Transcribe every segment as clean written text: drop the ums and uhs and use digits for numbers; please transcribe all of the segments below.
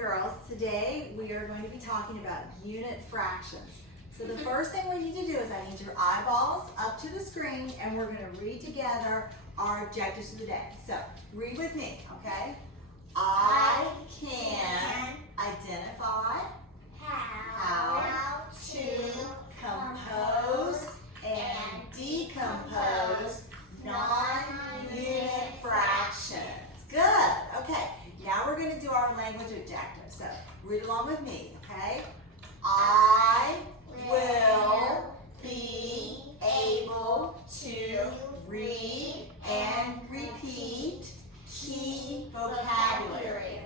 girls. Today we are going to be talking about unit fractions. So the first thing we need to do is I need your eyeballs up to the screen and we're going to read together our objectives of the day. So read with me, okay? I can identify how to compose and decompose non-unit fractions. Good. Okay. Now we're going to do our language objectives. So read along with me, okay? I will be able to read and repeat key vocabulary.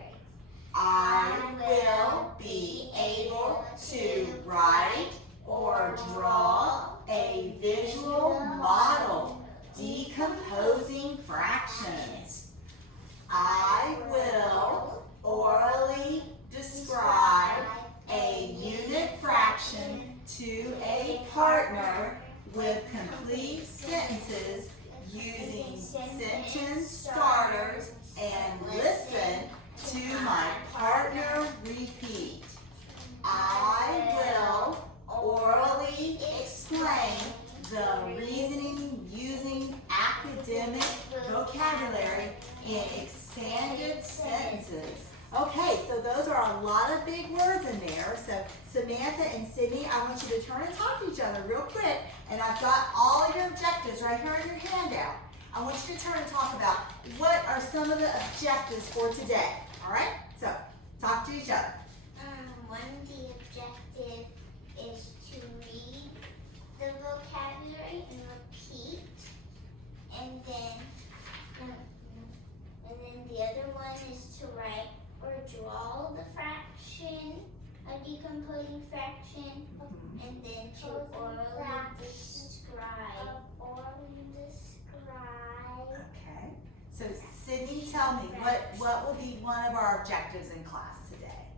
I will be able to write or draw a visual model decomposing fractions. I will orally describe a unit fraction to a partner with complete sentences using sentence starters and listen to my partner repeat. I will orally explain the reasoning using academic vocabulary in expanded sentences. Okay, so those are a lot of big words in there. So Samantha and Sydney, I want you to turn and talk to each other real quick. And I've got all of your objectives right here on your handout. I want you to turn and talk about what are some of the objectives for today. All right? So talk to each other. One of the objectives is to read the vocabulary and repeat. And then the other one is to write or draw the fraction, a decomposing fraction, and then to orally describe. Okay. So Sydney, tell me, what will be one of our objectives in class today?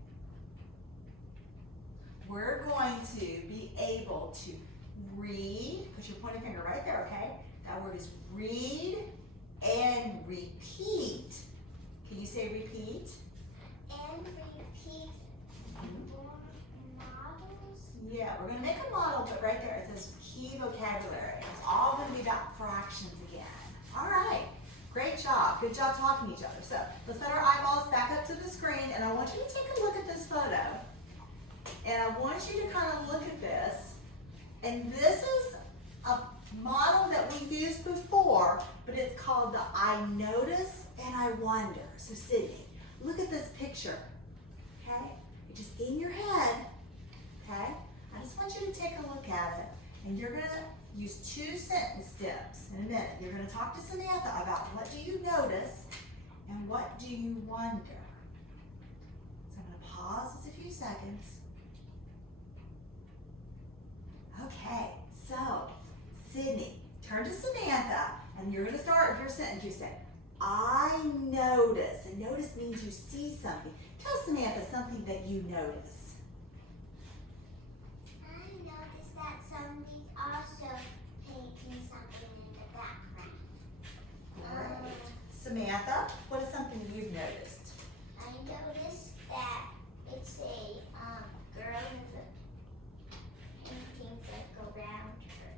We're going to be able to read, put your pointer finger right there, okay? That word is read and repeat. Can you say repeat? And repeat models? Yeah, we're going to make a model, but right there it says key vocabulary. It's all going to be about fractions again. All right. Great job. Good job talking to each other. So let's put our eyeballs back up to the screen, and I want you to take a look at this photo. And I want you to kind of look at this. And this is a model that we've used before, but it's called the I notice and I wonder. So Sydney, look at this picture, okay? It's just in your head, okay? I just want you to take a look at it, and you're gonna use 2 sentence steps in a minute. You're gonna talk to Samantha about what do you notice and what do you wonder. So I'm gonna pause just a few seconds. Okay, so Sydney, turn to Samantha, and you're going to start your sentence. You say, I notice. And notice means you see something. Tell Samantha something that you notice. I noticed that somebody's also painting something in the background. Great. Samantha, what is something you've noticed? I noticed that it's a girl with paintings that go around her.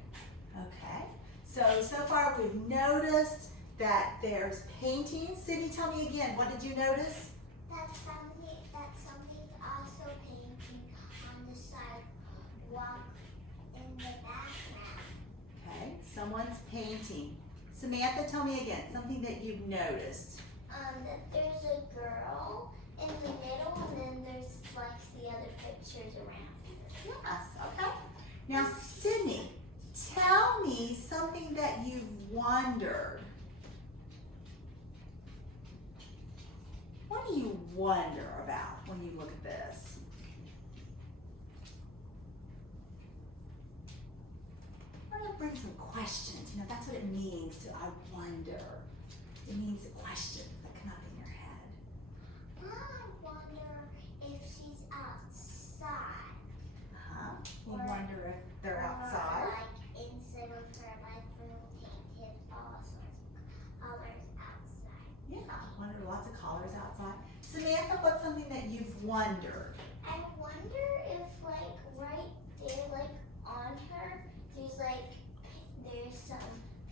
Okay. So far we've noticed that there's painting. Sydney, tell me again, what did you notice? That somebody's also painting on the sidewalk in the background. Okay, someone's painting. Samantha, tell me again, something that you've noticed. That there's a girl in the middle, and then there's like the other pictures around. Yes, okay. Now, Sydney, tell me something that you've wondered. What do you wonder about when you look at this? I want to bring some questions. You know, that's what it means to I wonder. It means questions that come up in your head. I wonder if she's outside. You wonder if they're outside? Like instead of her bedroom painted all sorts of colors outside. Yeah, I wonder lots of colors outside. Samantha, what's something that you've wondered? I wonder if like right there, like on her, there's some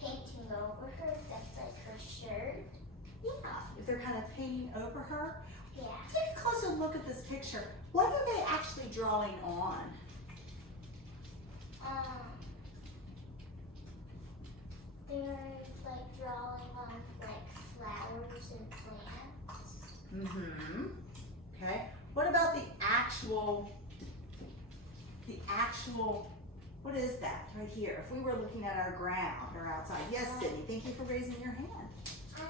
painting over her that's like her shirt. Yeah, if they're kind of painting over her. Yeah. Take a closer look at this picture. What are they actually drawing on? They're like drawing on like flowers and plants. Okay. What about the actual, what is that right here? If we were looking at our ground or outside. Yes, Sydney, thank you for raising your hand. I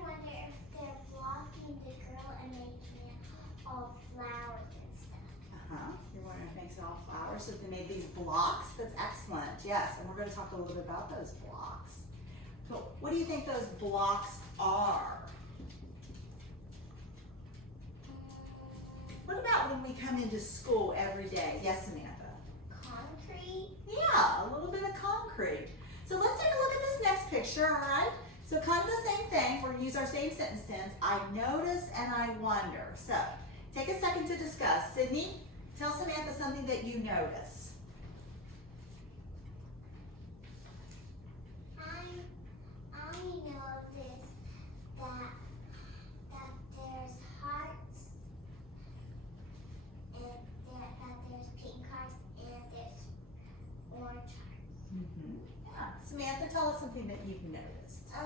wonder if they're blocking the girl and making it all flowers and stuff. You're wondering if it makes it all flowers. So if they made these blocks, that's excellent. Yes, and we're going to talk a little bit about those blocks. So what do you think those blocks are? What about when we come into school every day? Yes, Samantha? Concrete. Yeah, a little bit of concrete. So let's take a look at this next picture, all right? So kind of the same thing. We're going to use our same sentence tense. I notice and I wonder. So take a second to discuss. Sydney, tell Samantha something that you notice. I noticed that there's hearts and that there's pink hearts and there's orange hearts. Yeah. Samantha, tell us something that you've noticed. I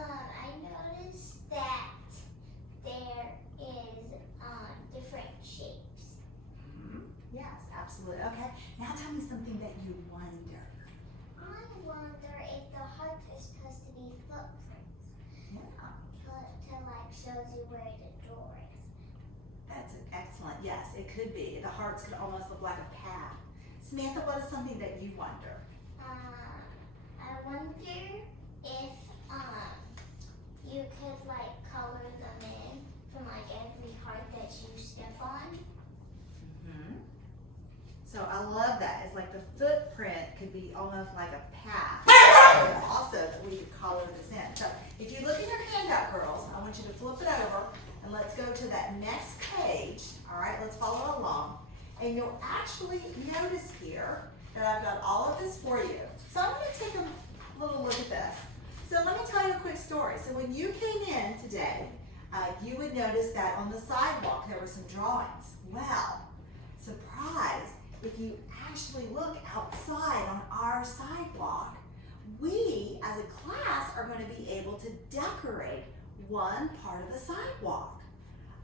noticed that there is different shapes. Yes, absolutely. Okay. Now tell me something that you wonder. I wonder if the hearts are supposed to be footprints. Yeah. To like shows you where the door is. That's excellent. Yes, it could be. The hearts could almost look like a path. Samantha, what is something that you wonder? I wonder if you could like color them in from like every heart that you step on. So I love that. It's like the footprint could be almost like a path. Also, that we could color this in. So if you look in your handout, girls, I want you to flip it over and let's go to that next page. All right, let's follow along. And you'll actually notice here that I've got all of this for you. So I'm going to take a little look at this. So let me tell you a quick story. So when you came in today, you would notice that on the sidewalk there were some drawings. Well, surprise, if you actually look outside on our sidewalk, we as a class are going to be able to decorate one part of the sidewalk.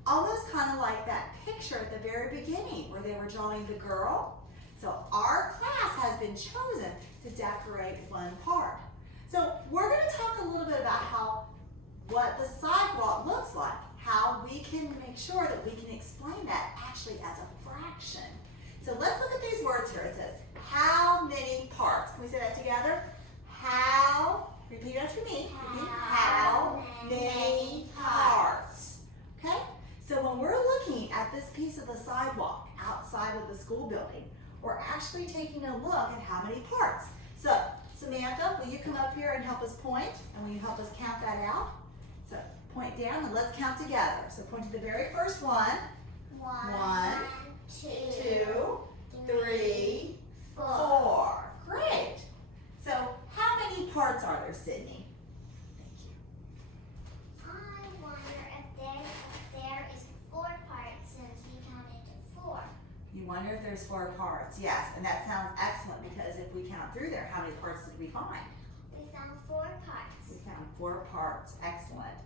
Almost kind of like that picture at the very beginning where they were drawing the girl. So our class has been chosen to decorate one part. So we're going to talk a little bit about what the sidewalk looks like, how we can make sure that we can explain that actually as a fraction. So let's look at these words here. It says, how many parts? Can we say that together? How, repeat after me, repeat, how many parts? Okay? So when we're looking at this piece of the sidewalk outside of the school building, we're actually taking a look at how many parts. So Samantha, will you come up here and help us point? And will you help us count that out? So point down and let's count together. So point to the very first one. One, two, three, four. Great. So how many parts are there, Sydney? Thank you. I wonder if there is 4 parts since we counted to 4. You wonder if there's 4 parts. Yes, and that sounds excellent because if we count through there, how many parts did we find? We found 4 parts. We found 4 parts. Excellent.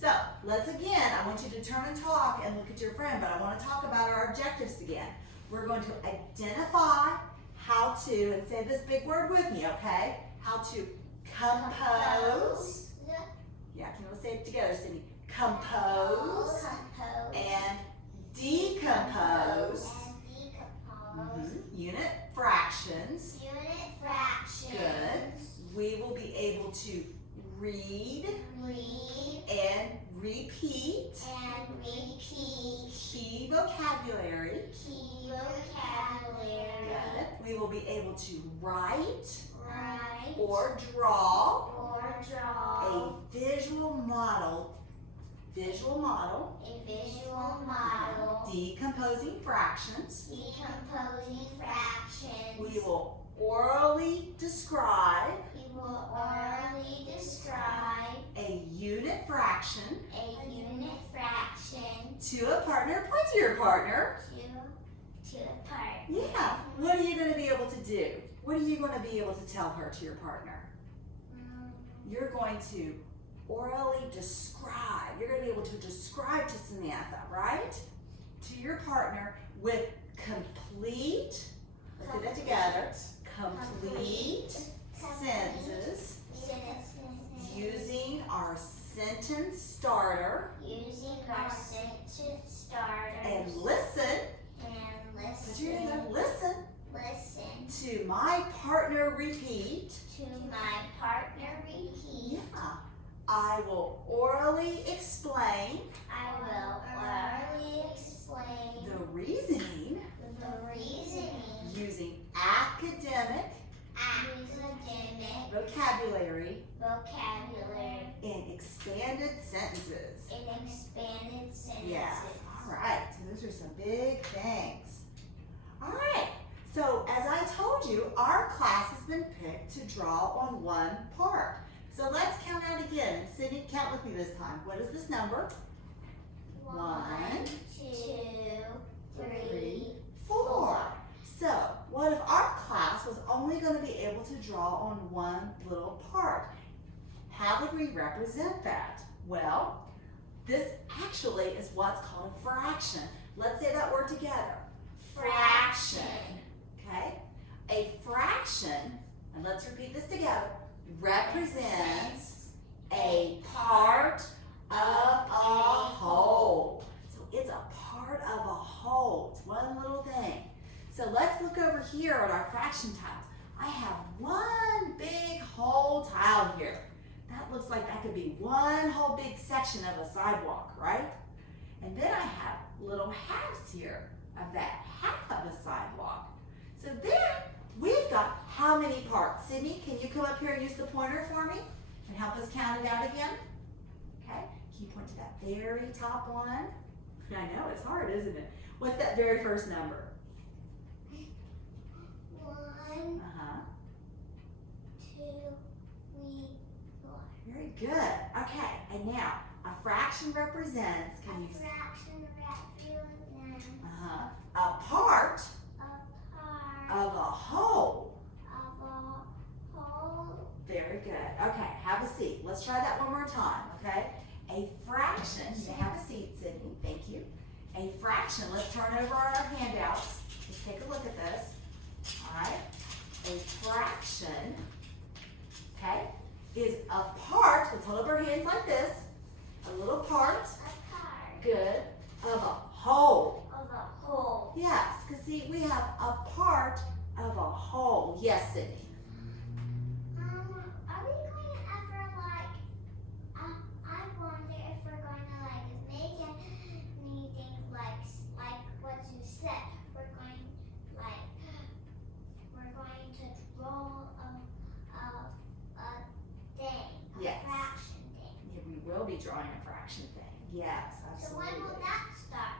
So let's again, I want you to turn and talk and look at your friend, but I want to talk about our objectives again. We're going to identify how to, and say this big word with me, okay? How to compose. Yeah, can we say it together, Sydney? Compose. And decompose. Unit fractions. Good. We will be able to read and repeat key vocabulary. Good. We will be able to write or draw a visual model decomposing fractions. Decomposing fractions. We will orally describe We will orally describe a unit fraction a unit fraction to a partner. Point to your partner. to a part. Yeah. What are you going to be able to do? What are you going to be able to tell her to your partner? You're going to orally describe. You're going to be able to describe to Samantha, right? To your partner with complete, let's say that together, complete sentences using our sentence starter Using our sentence starters. and listen. Put your hand up. Listen Listen to my partner repeat. to my partner repeat. Yeah. I will orally explain I will orally explain the reasoning the reasoning using academic vocabulary vocabulary in expanded sentences. in expanded sentences. Yes. All right. So those are some big things. All right. So as I told you, our class has been picked to draw on one part. So let's count out again. And Sydney, count with me this time. What is this number? 1, 2, 3, 4. So what if our class was only going to be able to draw on one little part? How would we represent that? Well, this actually is what's called a fraction. Let's say that word together. Fraction. Okay? A fraction, and let's repeat this together, represents a part of a whole. So it's a part of a whole. It's one little thing. So let's look over here at our fraction tiles. I have one big whole tile here. That looks like that could be one whole big section of a sidewalk, right? And then I have little halves here of that half of a sidewalk. So then we've got how many parts? Sydney, can you come up here and use the pointer for me and help us count it out again? Okay, can you point to that very top one? I know, it's hard, isn't it? What's that very first number? 1, Uh-huh. 2, 3, 4. Very good. Okay, and now a fraction represents, can you, Fraction represents a part a part of a whole. of a whole. Very good. Okay, have a seat. Let's try that one more time, okay? A fraction, you have a seat, Sydney, thank you. A fraction, let's turn over on our handouts. Let's take a look at this. All right, a fraction, okay, is a part, let's hold up our hands like this, a little part, A part good, of a whole. of a whole. Yes, because see, we have a part of a whole. Yes, Sydney. Are we going to ever I wonder if we're going to make anything like what you said. We're going to draw a thing, Yes. a fraction thing. Yeah, we will be drawing a fraction thing. Yes, So absolutely. when will that start?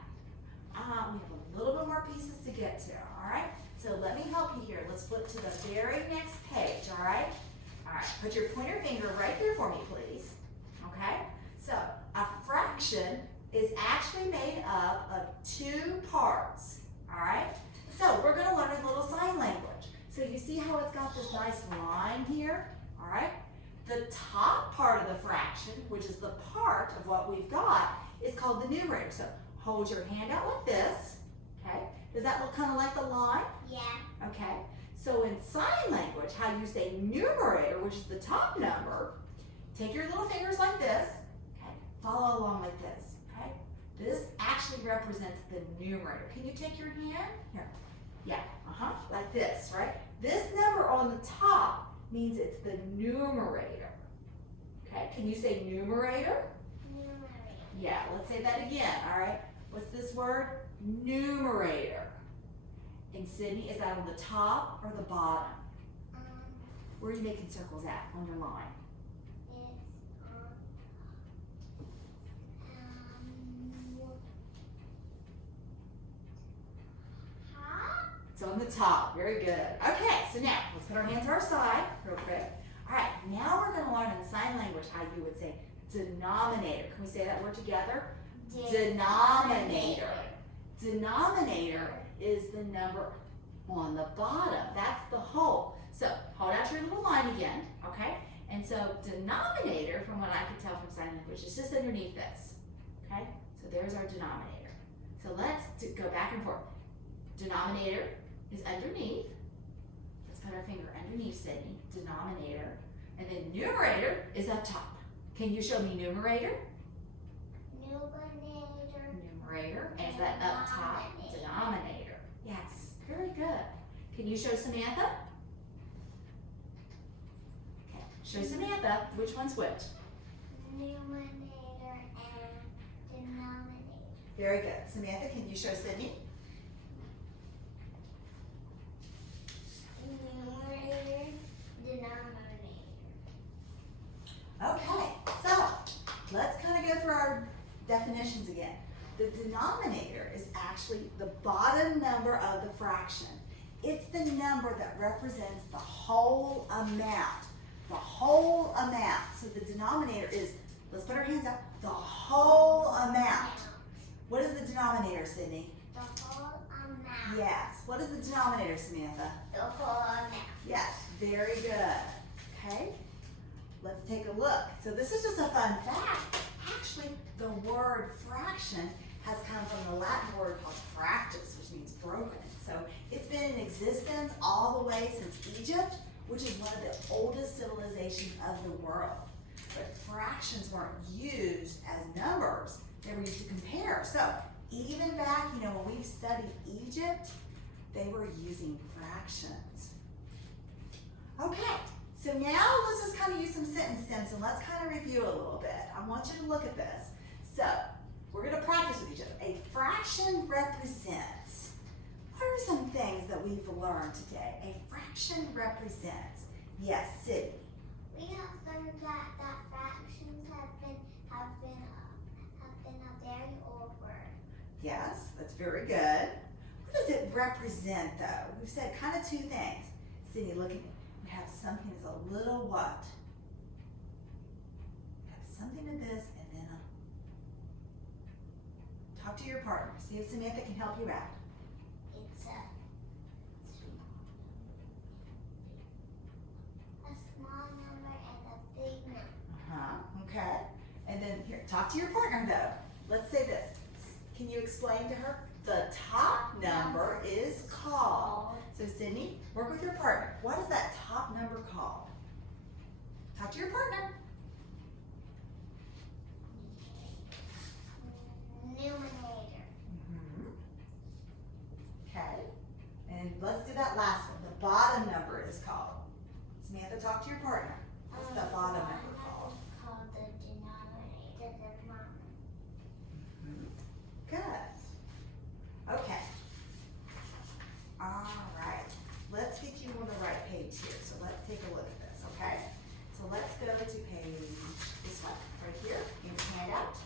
We have a little bit more pieces to get to, all right? So let me help you here. Let's flip to the very next page, all right? All right, put your pointer finger right here for me, please. Okay? So a fraction is actually made up of two parts, all right? So we're gonna learn a little sign language. So you see how it's got this nice line here, all right? The top part of the fraction, which is the part of what we've got, is called the numerator. So hold your hand out like this, okay? Does that look kind of like the line? Yeah. Okay. So in sign language, how you say numerator, which is the top number, take your little fingers like this, okay? Follow along like this, okay? This actually represents the numerator. Can you take your hand? Here. Yeah, like this, right? This number on the top means it's the numerator. Okay, can you say numerator? Numerator. Yeah, let's say that again, all right? What's this word? Numerator. And Sydney, is that on the top or the bottom? Where are you making circles at on your line? It's on the top. Very good. Okay, so now let's put our hands to our side real quick. All right, now we're going to learn in sign language how you would say denominator. Can we say that word together? Denominator. Denominator is the number on the bottom. That's the whole. So hold out your little line again, okay? And so denominator, from what I could tell from sign language, is just underneath this, okay? So there's our denominator. So let's go back and forth. Denominator is underneath. Let's put our finger underneath, Sydney. Denominator. And then numerator is up top. Can you show me numerator? Numerator. And is that up top? Denominator. Yes, very good. Can you show Samantha? Okay, show Samantha. Which one's which? Numerator and denominator. Very good. Samantha, can you show Sydney? Numerator, denominator. Okay, so let's kind of go through our definitions again. The denominator is actually the bottom number of the fraction. It's the number that represents the whole amount. The whole amount. So the denominator is, let's put our hands up, the whole amount. What is the denominator, Sydney? The whole amount. Yes. What is the denominator, Samantha? The whole amount. Yes. Very good. Okay. Let's take a look. So this is just a fun fact. Actually, the word fraction has come from the Latin word called fractus, which means broken. So it's been in existence all the way since Egypt, which is one of the oldest civilizations of the world. But fractions weren't used as numbers. They were used to compare. So even back, when we've studied Egypt, they were using fractions. Okay, so now let's just kind of use some sentence stems and let's kind of review a little bit. I want you to look at this. So we're going to practice with each other. A fraction represents. What are some things that we've learned today? A fraction represents. Yes, Sydney. We have learned that fractions have been a very old word. Yes, that's very good. What does it represent, though? We've said kind of two things. Sydney, look at me. We have something that's a little what? We have something to this and then talk to your partner. See if Samantha can help you out. It's a small number and a big number. Okay. And then here, talk to your partner though. Let's say this. Can you explain to her? The top number is called. So Sydney, work with your partner. What is that top number called? Talk to your partner. Numerator. Okay. And let's do that last one. The bottom number is called. Samantha, talk to your partner. What's the bottom number called? Called the denominator. Good. Okay. All right. Let's get you on the right page here. So let's take a look at this, okay? So let's go to page, this one, right here, in your handout.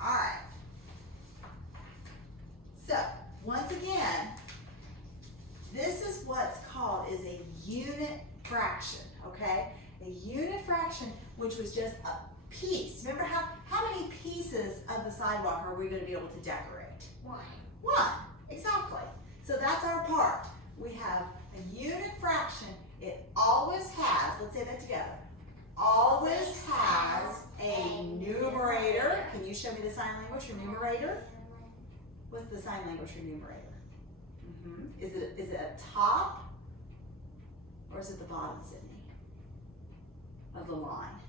All right. So, once again, this is what's called is a unit fraction, okay? A unit fraction, which was just a piece. Remember how many pieces of the sidewalk are we going to be able to decorate? One. One, exactly. So that's our part. We have a unit fraction. It always has, let's say that together, always has a numerator. Can you show me the sign language for numerator? What's the sign language for numerator? Is it at top or is it the bottom, Sydney, of the line?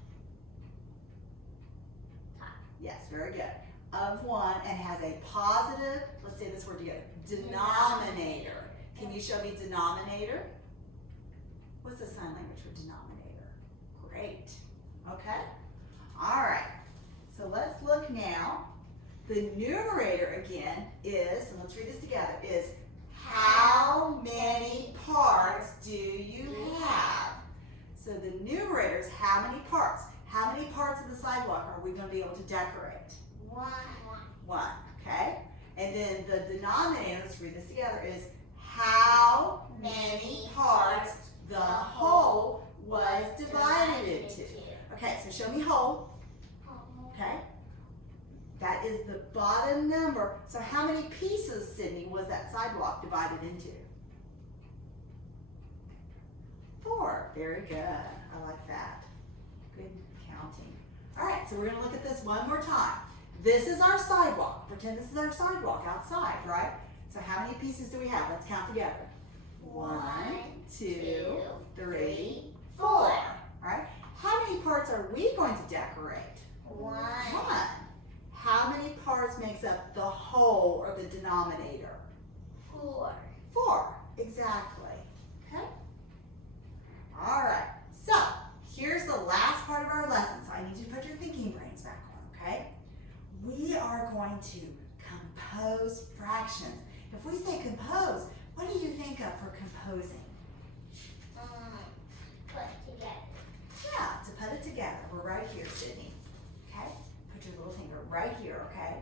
Top. Yes, very good. Of one and has a positive, let's say this word together, denominator. Can you show me denominator? What's the sign language for denominator? Great. Okay. All right. So let's look now. The numerator again is, and let's read this together, is how many parts do you have? So the numerator is how many parts. How many parts of the sidewalk are we going to be able to decorate? One. One, okay? And then the denominator, let's read this together, is how many parts the whole was divided into. Okay, so show me whole. Okay. That is the bottom number. So how many pieces, Sydney, was that sidewalk divided into? 4. Very good. I like that. Good counting. All right, so we're going to look at this one more time. This is our sidewalk. Pretend this is our sidewalk outside, right? So how many pieces do we have? Let's count together. 1, 2, 3, 4. All right. How many parts are we going to decorate? 1. 1. How many parts makes up the whole or the denominator? 4. 4. Exactly. Okay. All right. So here's the last part of our lesson. So I need you to put your thinking brains back on, okay? We are going to compose fractions. If we say compose, what do you think of for composing? Put together. Yeah, to put it together. We're right here, Sydney. Okay? Put your little finger right here, okay?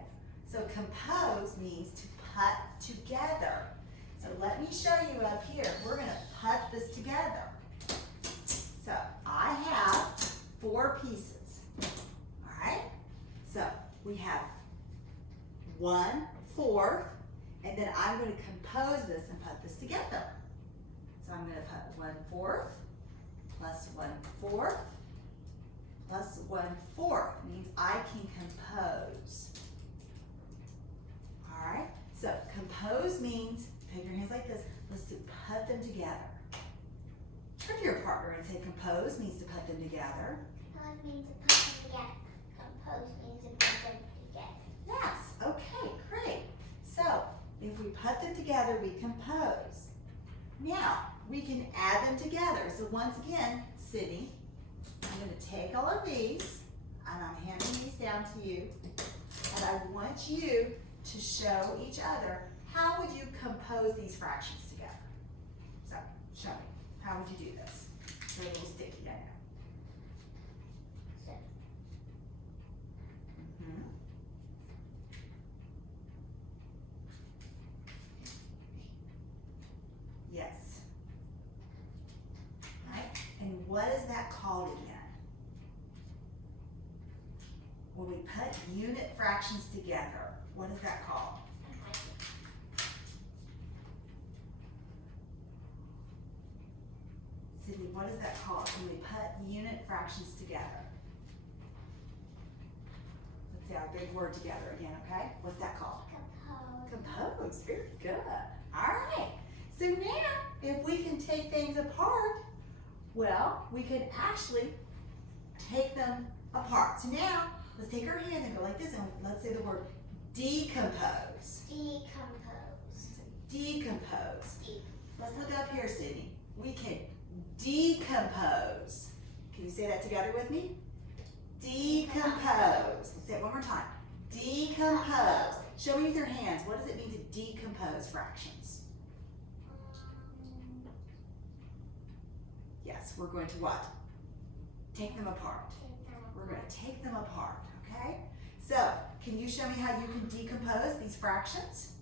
So compose means to put together. So let me show you up here. We're going to put this together. So I have 4 pieces. All right? So we have 1/4, and then I'm going to compose this and put this together. So I'm going to put 1/4 plus 1/4 plus 1/4 means I can compose. All right? So compose means, take your hands like this, let's put them together. Turn to your partner and say compose means to put them together. Compose means to put them together. Compose means to put them together. Yes, okay, great. So if we put them together, we compose. Now, we can add them together. So once again, Sydney, I'm going to take all of these, and I'm handing these down to you, and I want you to show each other, how would you compose these fractions together? So, show me. How would you do this? They're a little sticky, I know. So, Yes. Right? And what is that called again? When we put unit fractions together, what is that called? Sydney, what is that called when we put unit fractions together? Let's say our big word together again, okay? What's that called? compose. Compose. Very good. All right. So now, if we can take things apart, well, we can actually take them apart. So now, let's take our hands and go like this, and let's say the word decompose. Decompose. Decompose. Decompose. Let's look up here, Sydney. We can decompose. Can you say that together with me? Decompose. Let's say it one more time. Decompose. Show me with your hands. What does it mean to decompose fractions? Yes, we're going to what? Take them apart. We're going to take them apart, okay? So, can you show me how you can decompose these fractions?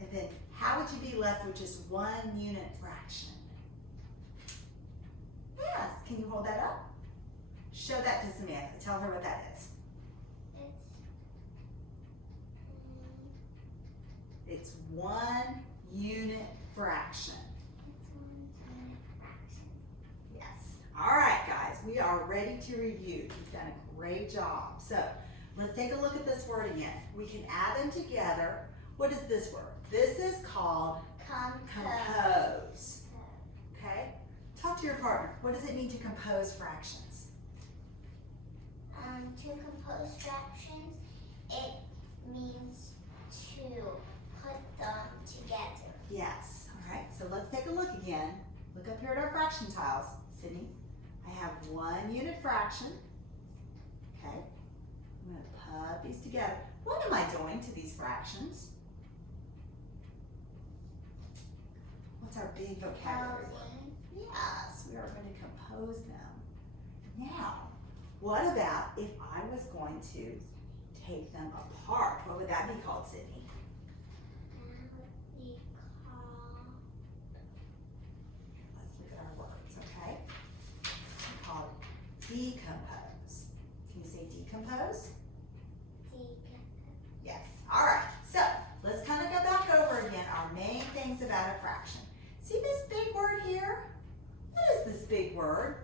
And then, how would you be left with just one unit fraction? Yes, can you hold that up? Show that to Samantha. Tell her what that is. It's one unit fraction. Yes. All right, guys, we are ready to review. You've done a great job. So, let's take a look at this word again. We can add them together. What is this word? This is called compose. Okay? Talk to your partner. What does it mean to compose fractions? To compose fractions, it means to put them together. Yes. All right, so let's take a look again. Look up here at our fraction tiles, Sydney. I have one unit fraction. Okay. I'm going to put these together. What am I doing to these fractions? What's our big vocabulary word? Yes, we are going to compose them. Now, What about if I was going to take them apart? What would that be called, Sydney? Let's look at our words, okay? We call it decompose. Can you say decompose? Yes. All right. So let's kind of go back over again our main things about a fraction. See this big word here? What is this big word?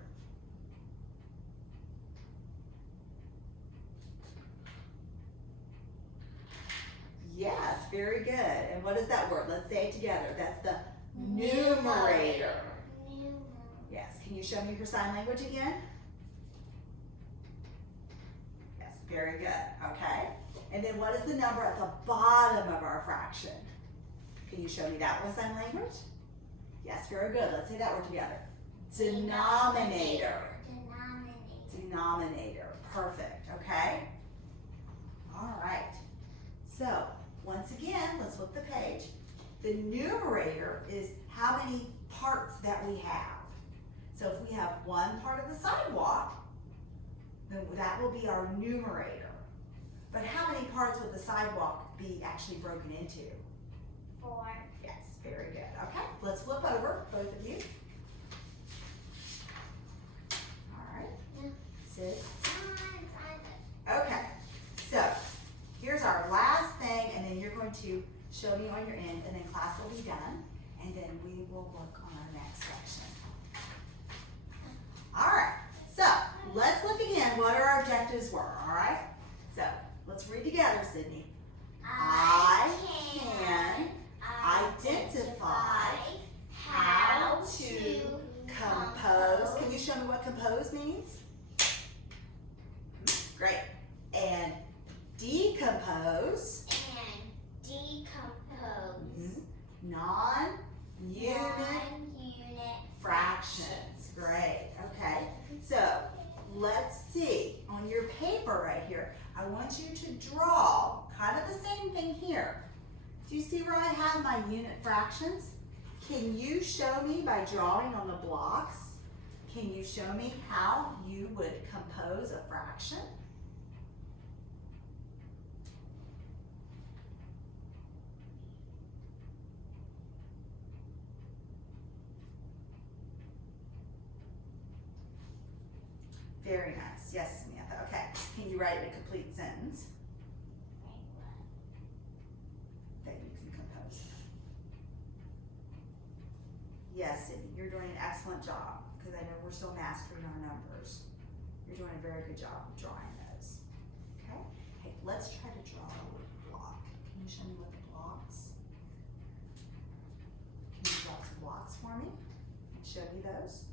Yes, very good. And what is that word? Let's say it together. That's the numerator. Yes. Can you show me your sign language again? Yes, very good. Okay. And then what is the number at the bottom of our fraction? Can you show me that with sign language? Yes, very good. Let's say that word together. Denominator. Denominator. Perfect. Okay. All right. So once again, let's flip the page. The numerator is how many parts that we have. So if we have one part of the sidewalk, then that will be our numerator. But how many parts would the sidewalk be actually broken into? 4. Yes, very good. Okay, let's flip over, both of you. All right, sit. Okay, so here's our last thing, and then you're going to show me on your end, and then class will be done, and then we will work on our next section. All right, so let's look again what our objectives were, all right? So let's read together, Sydney. I can identify how to compose. Can you show me what compose means? Great. And decompose. Non-unit fractions. Great. Okay. So let's see. On your paper right here, I want you to draw kind of the same thing here. Do you see where I have my unit fractions? Can you show me by drawing on the blocks? Can you show me how you would compose a fraction? Very nice. Yes, Samantha. Okay. Can you write a complete sentence that you can compose? Yes, Sydney, you're doing an excellent job because I know we're still mastering our numbers. You're doing a very good job of drawing those. Okay? Hey, let's try to draw a block. Can you show me what the blocks? Can you draw some blocks for me and show me those?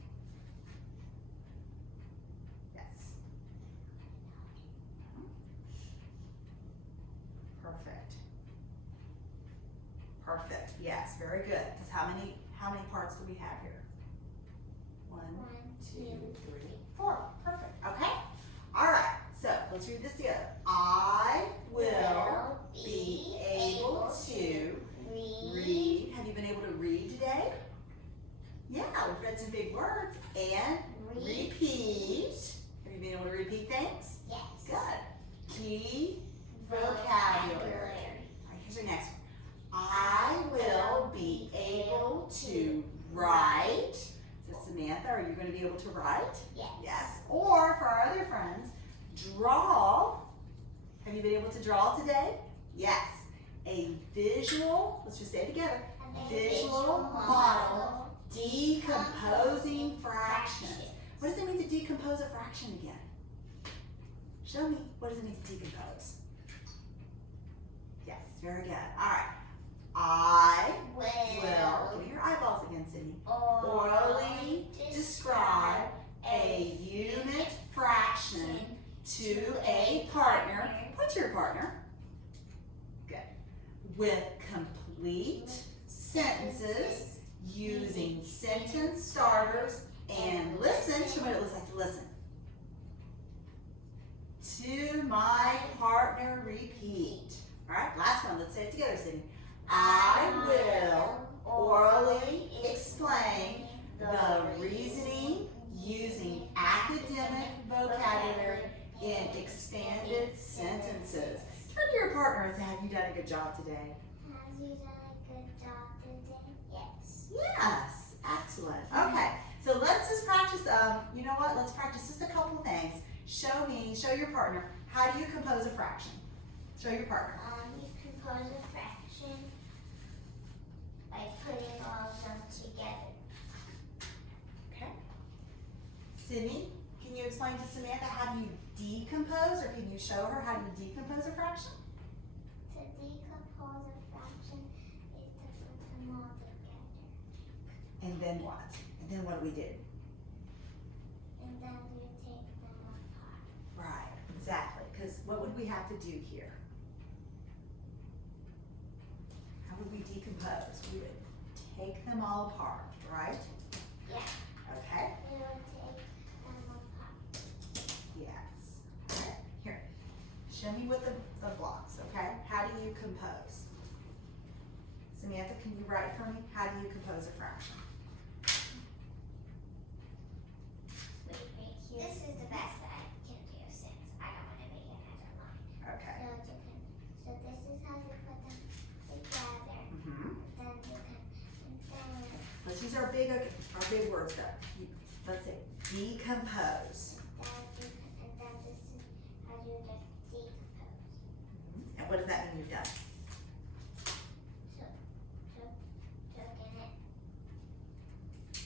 Perfect. Perfect. Yes, very good. Because how many parts do we have here? 1, 2, 3, 4. Perfect. Okay. All right. So let's read this together. I will be able to read. Have you been able to read today? Yeah, we've read some big words. And repeat. Have you been able to repeat things? Yes. Good. Key vocabulary. All right, here's our next one. I will be able to write. So Samantha, are you going to be able to write? Yes. Yes. Or for our other friends, draw. Have you been able to draw today? Yes. A visual, let's just say it together. Visual model decomposing fractions. What does it mean to decompose a fraction again? Show me. What does it mean to decompose? Yes, very good. All right. I will, give me your eyeballs again, Sydney. Orally describe a unit fraction to a partner. Point to your partner. Good. With complete sentences using sentence starters and listen. Show me what it looks like to listen. To my partner, repeat. All right, last one. Let's say it together, Sydney. I will orally explain the reasoning using academic vocabulary expanded sentences. Turn to your partner and say, have you done a good job today? Have you done a good job today? Yes. Yes, excellent. Okay, so let's just practice, you know what, let's practice just a couple of things. Show your partner, how do you compose a fraction? Show your partner. You compose a fraction by putting all of them together. Okay. Sydney, can you explain to Samantha how do you decompose, or can you show her how you decompose a fraction? To decompose a fraction is to put them all together. And then what? And then what do we do? And then we take them apart. Right, exactly, because what would we have to do here? How would we decompose? We would take them all apart, right? Yeah. Okay. We will take them apart. Yes. Okay. Here. Show me with the blocks, okay? How do you compose? Samantha, can you write for me? How do you compose a fraction? Wait, right here. This is the best that I can do since I don't want to make another line. Okay. So this is how you put them together. Then you can, Let's use our big words though. Let's say decompose. and then this is how you decompose. And what does that mean you've done? So, took it.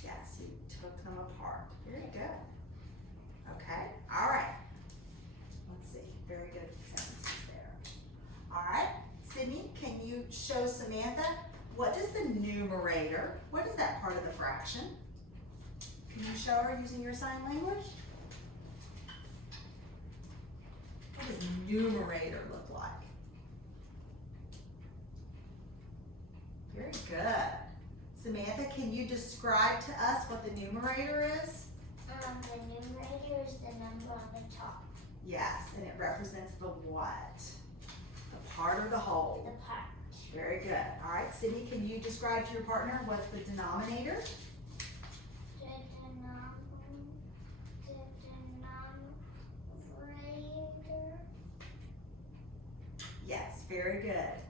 Yes, you took them apart. Very good. Okay, all right. Let's see, very good sentences there. All right, Sydney, can you show Samantha, what is the numerator? What is that part of the fraction? Can you show her using your sign language? What does numerator look like? Very good. Samantha, can you describe to us what the numerator is? The numerator is the number on the top. Yes, and it represents the what? The part or the whole? The part. Very good. All right, Sydney, can you describe to your partner what's the denominator? The denominator. Yes, very good.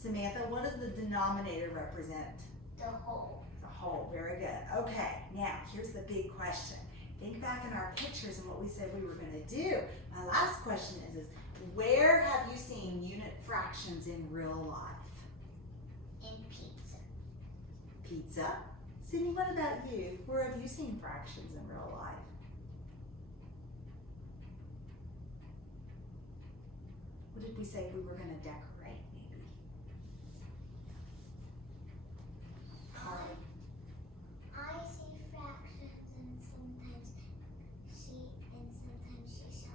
Samantha, what does the denominator represent? The whole. The whole, very good. Okay, now here's the big question. Think back in our pictures and what we said we were going to do. My last question is where have you seen unit fractions in real life? In pizza. Pizza? Sydney, what about you? Where have you seen fractions in real life? What did we say we were going to decorate, maybe? Carly? I see fractions and sometimes seashell necklaces.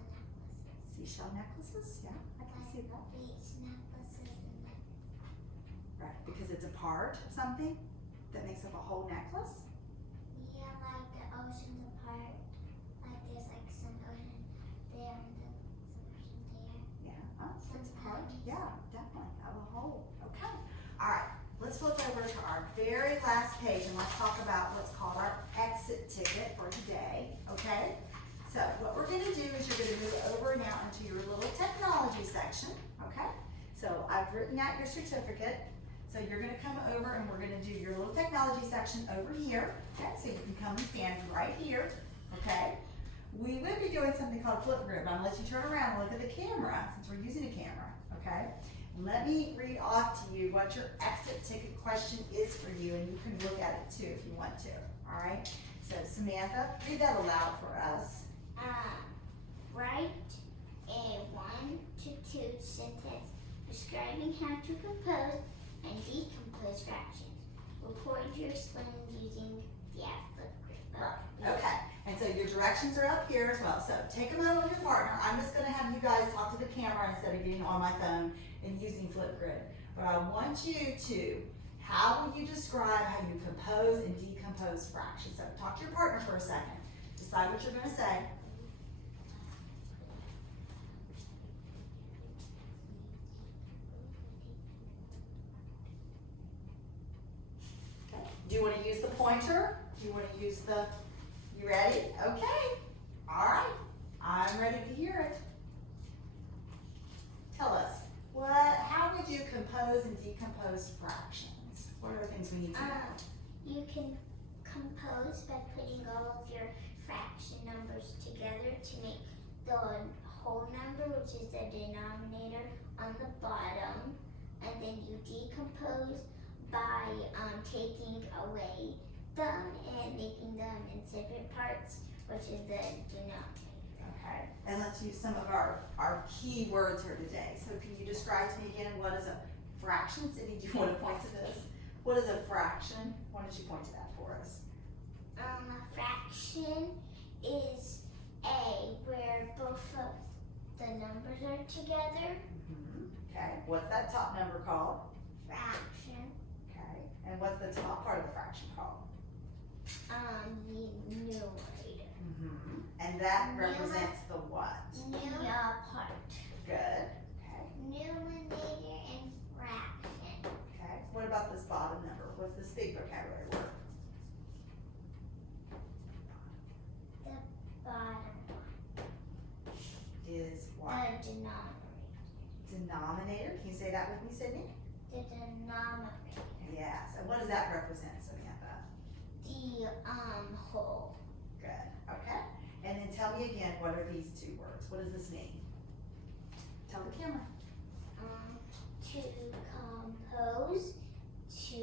Seashell necklaces? Yeah, I can see that. Beach necklaces and then Right, because it's a part of something that makes up a whole necklace? yeah, like the ocean's apart. Like there's like some ocean there and then some ocean there. Yeah, oh, it's a part. Yeah, definitely, of a whole. Okay. All right, let's flip over to our very last page and let's talk about what's called our exit ticket for today, okay? So what we're gonna do is you're gonna move over now into your little technology section, okay? So I've written out your certificate. So you're gonna come over and we're gonna do your little technology section over here, okay? So you can come and stand right here, okay? We will be doing something called flip grid, but I'm gonna let you turn around and look at the camera since we're using a camera, okay? And let me read off to you what your exit ticket question is for you, and you can look at it too if you want to, all right? So Samantha, read that aloud for us. Write a 1 to 2 sentence describing how to compose and decompose fractions. Record your explaining using the app Flipgrid. Okay, and so your directions are up here as well. So take a moment with your partner. I'm just gonna have you guys talk to the camera instead of getting on my phone and using Flipgrid. But I want you to, how will you describe how you compose and decompose fractions? So talk to your partner for a second. Decide what you're gonna say. Do you want to use the pointer? Do you want to use you ready? Okay. All right. I'm ready to hear it. decompose fractions? What are the things we need to know? You can compose by putting all of your fraction numbers together to make the whole number, which is the denominator, on the bottom. And then you decompose by taking away them and making them in separate parts, which is the denominator. Okay, and let's use some of our key words here today. So can you describe to me again what is a fraction? Cindy, do you want to point to this? What is a fraction? Why don't you point to that for us? A fraction is where both of the numbers are together. Okay, what's that top number called? Fraction. Okay, and what's the top part of the fraction called? The numerator. And that represents the what? Part. Good. Okay. Numerator and fraction. Okay. What about this bottom number? What's this big vocabulary word? The bottom Is what? the denominator. Denominator. Can you say that with me, Sydney? The denominator. Yes. And what does that represent, Samantha? The whole. Good. Okay. And then tell me again, what are these two words? What does this mean? Tell the camera. To compose, to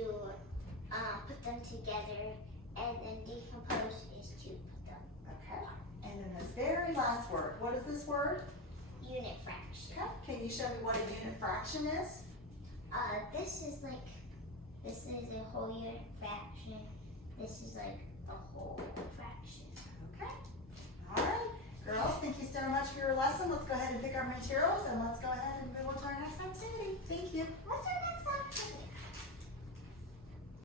put them together, and then decompose is to put them. Okay. And then this very last word. What is this word? Unit fraction. Okay. Can you show me what a unit fraction is? This is a whole unit fraction. This is like a whole fraction. Okay. All right. Girls, thank you so much for your lesson. Let's go ahead and pick our materials and let's go ahead and